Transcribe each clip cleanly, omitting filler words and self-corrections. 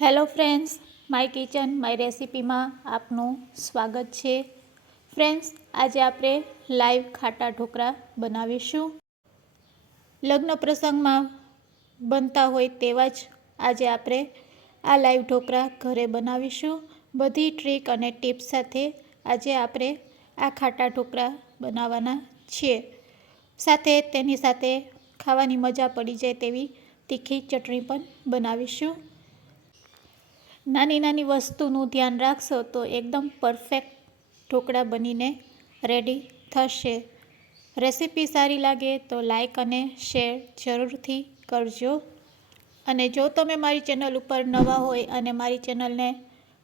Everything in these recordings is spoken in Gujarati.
Hello friends, my kitchen my રેસિપીમાં આપનું સ્વાગત છે. ફ્રેન્ડ્સ, આજે આપણે લાઈવ ખાટા ઢોકળા બનાવીશું. લગ્ન પ્રસંગમાં બનતા હોય તેવા જ આજે આપણે આ લાઈવ ઢોકળા ઘરે બનાવીશું. બધી ટ્રીક અને ટિપ્સ સાથે આજે આપણે આ ખાટા ઢોકળા બનાવવાના છીએ. સાથે તેની સાથે ખાવાની મજા પડી જાય તેવી તીખી ચટણી પણ બનાવીશું. નાની નાની વસ્તુનું ધ્યાન રાખશો તો એકદમ પરફેક્ટ ઢોકળા બનીને રેડી થશે. રેસીપી સારી લાગે તો લાઈક અને શેર જરૂરથી કરજો. અને જો તમે મારી ચેનલ ઉપર નવા હોય અને મારી ચેનલને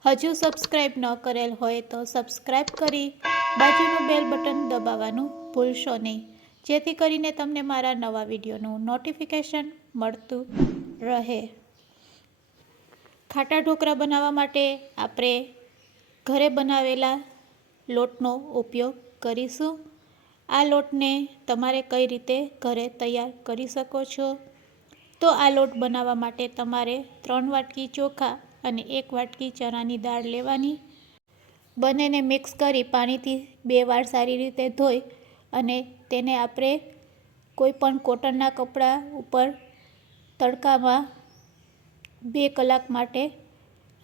હજુ સબસ્ક્રાઈબ ન કરેલ હોય તો સબસ્ક્રાઈબ કરી બાજુનું બેલ બટન દબાવવાનું ભૂલશો નહીં, જેથી કરીને તમને મારા નવા વિડીયોનું નોટિફિકેશન મળતું રહે. ખાટા ઢોકળા બનાવવા માટે આપણે ઘરે બનાવેલા લોટનો ઉપયોગ કરીશું. આ લોટને તમારે કઈ રીતે ઘરે તૈયાર કરી શકો છો, તો આ લોટ બનાવવા માટે તમારે 3 વાટકી ચોખા અને 1 વાટકી ચણાની દાળ લેવાની. બંનેને મિક્સ કરી પાણીથી 2 વાર સારી રીતે ધોઈ અને તેને આપણે કોઈ પણ કોટનના કપડા ઉપર તડકામાં 2 કલાક માટે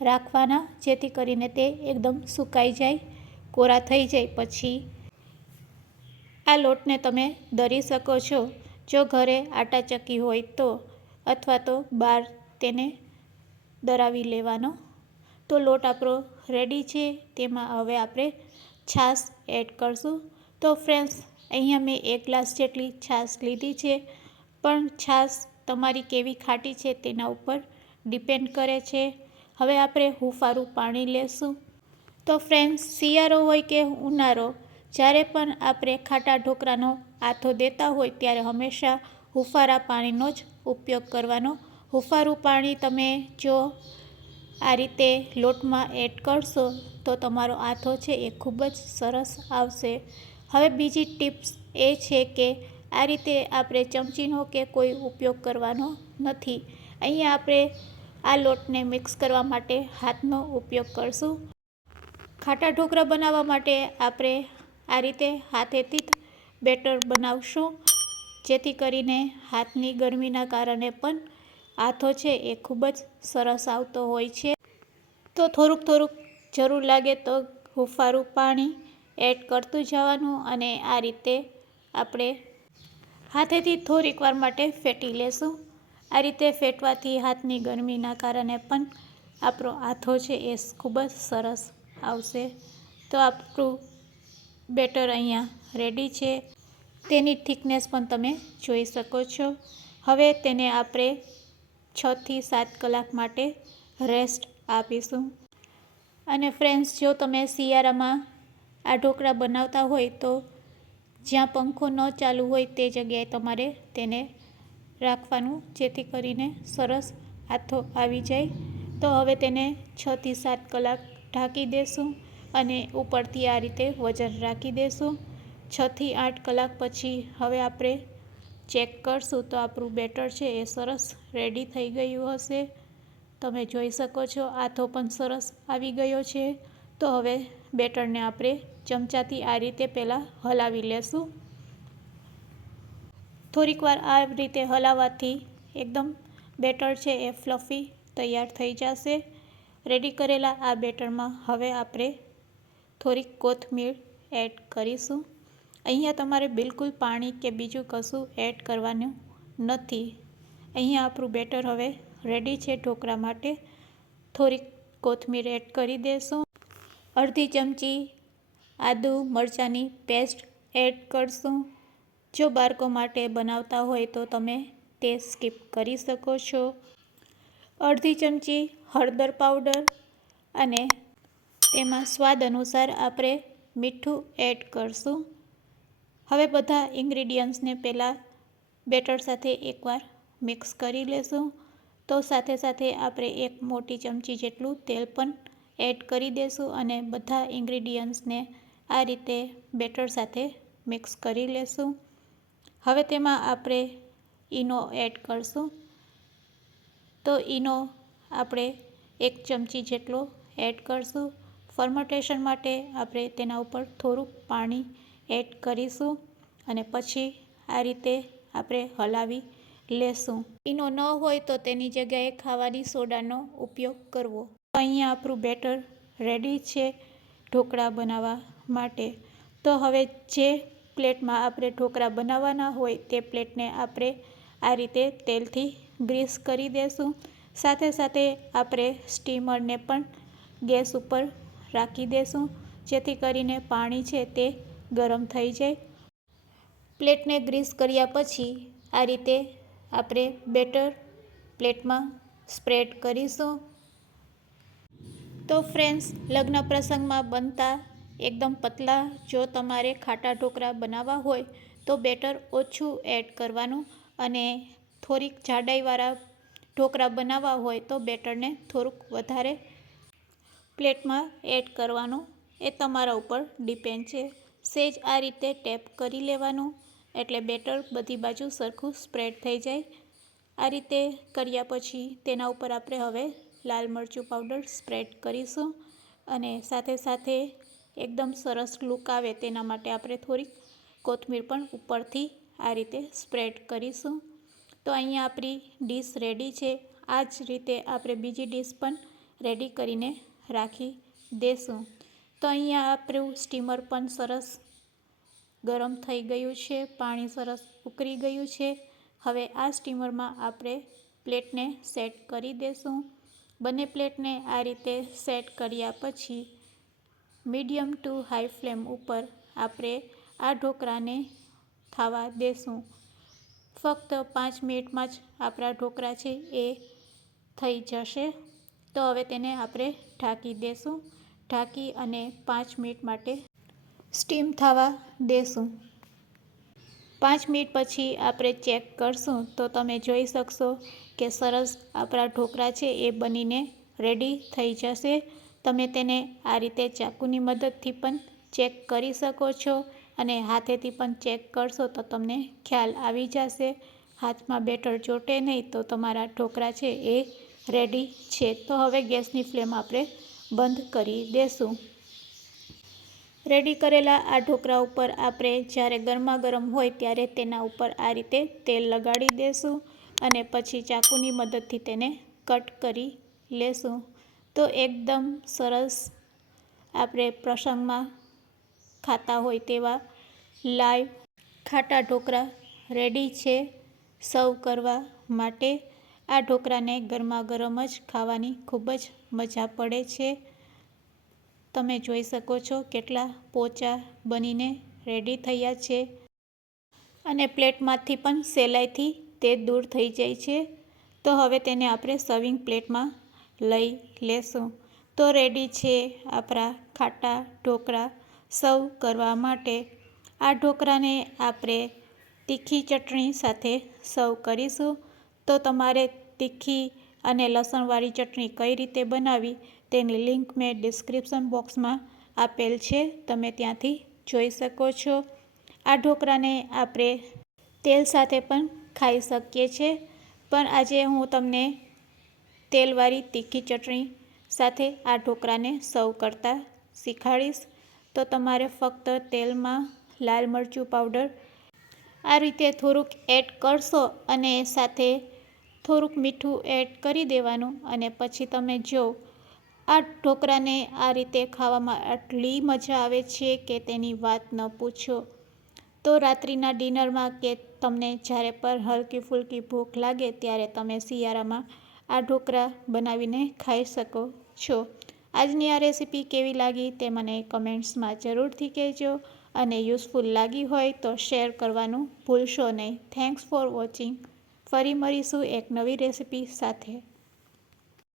રાખવાના, જેથી કરીને તે એકદમ સુકાઈ જાય, કોરા થઈ જાય. પછી આ લોટને તમે દળી શકો છો, જો ઘરે આટા ચક્કી હોય તો, અથવા તો બહાર તેને દળાવી લેવાનો. તો લોટ આપણો રેડી છે. તેમાં હવે આપણે છાશ એડ કરશું. તો ફ્રેન્ડ્સ, અહીંયા મેં 1 ગ્લાસ જેટલી છાશ લીધી છે, પણ છાશ તમારી કેવી ખાટી છે તેના ઉપર ડિપેન્ડ કરે છે. હવે આપણે હુંફાળું પાણી લેશું. તો ફ્રેન્ડ્સ, શિયાળો હોય કે ઉનાળો, જ્યારે પણ આપણે ખાટા ઢોકળાનો આથો દેતા હોય ત્યારે હંમેશા હુંફાળા પાણીનો જ ઉપયોગ કરવાનો. હુંફાળું પાણી તમે જો આ રીતે લોટમાં એડ કરશો તો તમારો આથો છે એ ખૂબ જ સરસ આવશે. હવે બીજી ટિપ્સ એ છે કે આ રીતે આપણે ચમચીનો કે કોઈ ઉપયોગ કરવાનો નથી. અહીંયા આપણે આ લોટને મિક્સ કરવા માટે હાથનો ઉપયોગ કરશું. ખાટા ઢોકળા બનાવવા માટે આપણે આ રીતે હાથેથી જ બેટર બનાવશું, જેથી કરીને હાથની ગરમીના કારણે પણ આથો છે એ ખૂબ જ સરસ આવતો હોય છે. તો થોડુંક જરૂર લાગે તો હુંફાળું પાણી એડ કરતું જવાનું અને આ રીતે આપણે હાથેથી થોડીક વાર માટે ફેટી લેશું. આ રીતે ફેટવાથી હાથની ગરમીના કારણે પણ આપણો આથો છે એ ખૂબ જ સરસ આવશે. તો આપણું બેટર અહીંયા રેડી છે. તેની થિકનેસ પણ તમે જોઈ શકો છો. હવે તેને આપણે 6 થી 7 કલાક માટે રેસ્ટ આપીશું. અને ફ્રેન્ડ્સ, જો તમે શિયાળામાં આ ઢોકળા બનાવતા હોય તો જ્યાં પંખો ન ચાલુ હોય તે જગ્યાએ તમારે તેને રાખવાનું, જેથી કરીને સરસ આથો આવી જાય. તો હવે તેને 6 થી 7 કલાક ઢાંકી દેશું અને ઉપરથી આ રીતે વજન રાખી દેશું. 6 થી 8 કલાક પછી હવે આપણે ચેક કરશું તો આપણું બેટર છે એ સરસ રેડી થઈ ગયું હશે. તમે જોઈ શકો છો આથો પણ સરસ આવી ગયો છે. તો હવે બેટરને આપણે ચમચાથી આ રીતે પહેલાં હલાવી લેશું. થોડીક વાર આ રીતે હલાવવાથી એકદમ બેટર છે એ ફ્લફી તૈયાર થઈ જશે. રેડી કરેલા આ બેટરમાં હવે આપણે થોડીક કોથમીર એડ કરીશું. અહીંયા તમારે બિલકુલ પાણી કે બીજું કશું એડ કરવાનું નથી. અહીંયા આપણું બેટર હવે રેડી છે ઢોકળા માટે. થોડીક કોથમીર એડ કરી દેશું. અડધી ચમચી આદુ મરચાંની પેસ્ટ એડ કરશું. જો બાળકો માટે બનાવતા હોય તો તમે તે સ્કીપ કરી શકો છો. અડધી ચમચી હળદર પાવડર અને તેમાં સ્વાદ અનુસાર આપણે મીઠું એડ કરશું. હવે બધા ઇન્ગ્રીડિયન્ટ્સને પહેલાં બેટર સાથે એકવાર મિક્સ કરી લેશું. તો સાથે સાથે આપણે 1 મોટી ચમચી જેટલું તેલ પણ એડ કરી દેશું અને બધા ઇન્ગ્રીડિયન્ટ્સને આ રીતે બેટર સાથે મિક્સ કરી લેશું. હવે તેમાં આપણે ઈનો એડ કરશું. તો ઈનો આપણે 1 ચમચી જેટલો એડ કરશું. ફર્મેન્ટેશન માટે આપણે તેના ઉપર થોડુંક પાણી એડ કરીશું અને પછી આ રીતે આપણે હલાવી લેશું. ઈનો ન હોય તો તેની જગ્યાએ ખાવાની સોડાનો ઉપયોગ કરવો. અહીંયા આપણું બેટર રેડી છે ઢોકળા બનાવવા માટે. તો હવે જે પ્લેટમાં આપણે ઢોકળા બનાવવાના હોય તે પ્લેટને આપણે આ રીતે તેલથી ગ્રીસ કરી દેશું. સાથે સાથે આપણે સ્ટીમરને પણ ગેસ ઉપર રાખી દેશું જેથી કરીને પાણી છે તે ગરમ થઈ જાય. પ્લેટને ગ્રીસ કર્યા પછી આ રીતે આપણે બેટર પ્લેટમાં સ્પ્રેડ કરીશું. તો ફ્રેન્ડ્સ, લગ્ન પ્રસંગમાં બનતા એકદમ પતલા જો તમારે ખાટા ઢોકળા બનાવવા હોય તો બેટર ઓછું એડ કરવાનું અને થોડીક જાડાઈવાળા ઢોકળા બનાવવા હોય તો બેટરને થોડુંક વધારે પ્લેટમાં એડ કરવાનું. એ તમારા ઉપર ડિપેન્ડ છે. સેજ આ રીતે ટેપ કરી લેવાનું એટલે બેટર બધી બાજુ સરખું સ્પ્રેડ થઈ જાય. આ રીતે કર્યા પછી તેના ઉપર આપણે હવે લાલ મરચું પાવડર સ્પ્રેડ કરીશું અને સાથે સાથે એકદમ સરસ લુક આવે તેના માટે આપણે થોડીક કોથમીર પણ ઉપરથી આ રીતે સ્પ્રેડ કરીશું. તો અહીંયા આપણી ડીશ રેડી છે. આ જ રીતે આપણે બીજી ડીશ પણ રેડી કરીને રાખી દેશું. તો અહીંયા આપણું સ્ટીમર પણ સરસ ગરમ થઈ ગયું છે, પાણી સરસ ઉકળી ગયું છે. હવે આ સ્ટીમરમાં આપણે પ્લેટને સેટ કરી દેશું. બંને પ્લેટને આ રીતે સેટ કર્યા પછી મીડિયમ ટુ હાઈ ફ્લેમ ઉપર આપણે આ ઢોકળાને થવા દેશું. ફક્ત 5 મિનિટમાં જ આપણા ઢોકળા છે એ થઈ જશે. તો હવે તેને આપણે ઢાંકી દેશું. ઢાંકી અને 5 મિનિટ માટે સ્ટીમ થવા દેશું. 5 મિનિટ પછી આપણે ચેક કરશું તો તમે જોઈ શકશો કે સરસ આપણા ઢોકળા છે એ બનીને રેડી થઈ જશે. તમે તેને આ રીતે ચાકુની મદદથી પણ ચેક કરી શકો છો અને હાથેથી પણ ચેક કરશો તો તમને ખ્યાલ આવી જશે. હાથમાં બેટર ચોંટે નહીં તો તમારા ઢોકળા છે એ રેડી છે. તો હવે ગેસની ફ્લેમ આપણે બંધ કરી દેશું. રેડી કરેલા આ ઢોકળા ઉપર આપણે જ્યારે ગરમા ગરમ હોય ત્યારે તેના ઉપર આ રીતે તેલ લગાડી દેશું અને પછી ચાકુની મદદથી તેને કટ કરી લેશું. તો એકદમ સરસ આપણે પ્રસંગમાં ખાતા હોય તેવા લાઈવ ખાટા ઢોકળા રેડી છે સર્વ કરવા માટે. આ ઢોકળાને ગરમા ગરમ જ ખાવાની ખૂબ જ મજા પડે છે. તમે જોઈ શકો છો કેટલા પોચા બનીને રેડી થયા છે અને પ્લેટમાંથી પણ સહેલાઈથી તે દૂર થઈ જાય છે. તો હવે તેને આપણે સર્વિંગ પ્લેટમાં લઈ લેશું. તો રેડી છે આપણા ખાટા ઢોકળા સર્વ કરવા માટે. આ ઢોકળાને આપણે તીખી ચટણી સાથે સર્વ કરીશું. તો તમારે તીખી અને લસણવાળી ચટણી કઈ રીતે બનાવવી તેની લિંક મેં ડિસ્ક્રિપ્શન બોક્સમાં આપેલ છે. તમે ત્યાંથી જોઈ શકો છો. આ ઢોકળાને આપણે તેલ સાથે પણ ખાઈ શકીએ છીએ, પણ આજે હું તમને તેલવાળી તીખી ચટણી સાથે આ ઢોકળાને સર્વ કરતા શીખવાડીશ. તો તમારે ફક્ત તેલમાં લાલ મરચું પાવડર આ રીતે થોડુંક એડ કરશો અને સાથે થોડુંક મીઠું એડ કરી દેવાનું અને પછી તમે જો આ ઢોકળાને આ રીતે ખાવામાં આટલી મજા આવે છે કે તેની વાત ન પૂછો. તો રાત્રિના ડિનરમાં કે તમને જ્યારે પણ હલકી ફૂલકી ભૂખ લાગે ત્યારે તમે શિયાળામાં આ ઢોકળા બનાવીને ખાઈ શકો છો. આજની આ રેસીપી કેવી લાગી તે મને કમેન્ટ્સમાં જરૂરથી કહેજો અને યુઝફુલ લાગી હોય તો શેર કરવાનું ભૂલશો નહીં. Thanks for watching. ફરી મળીશું એક નવી રેસીપી સાથે.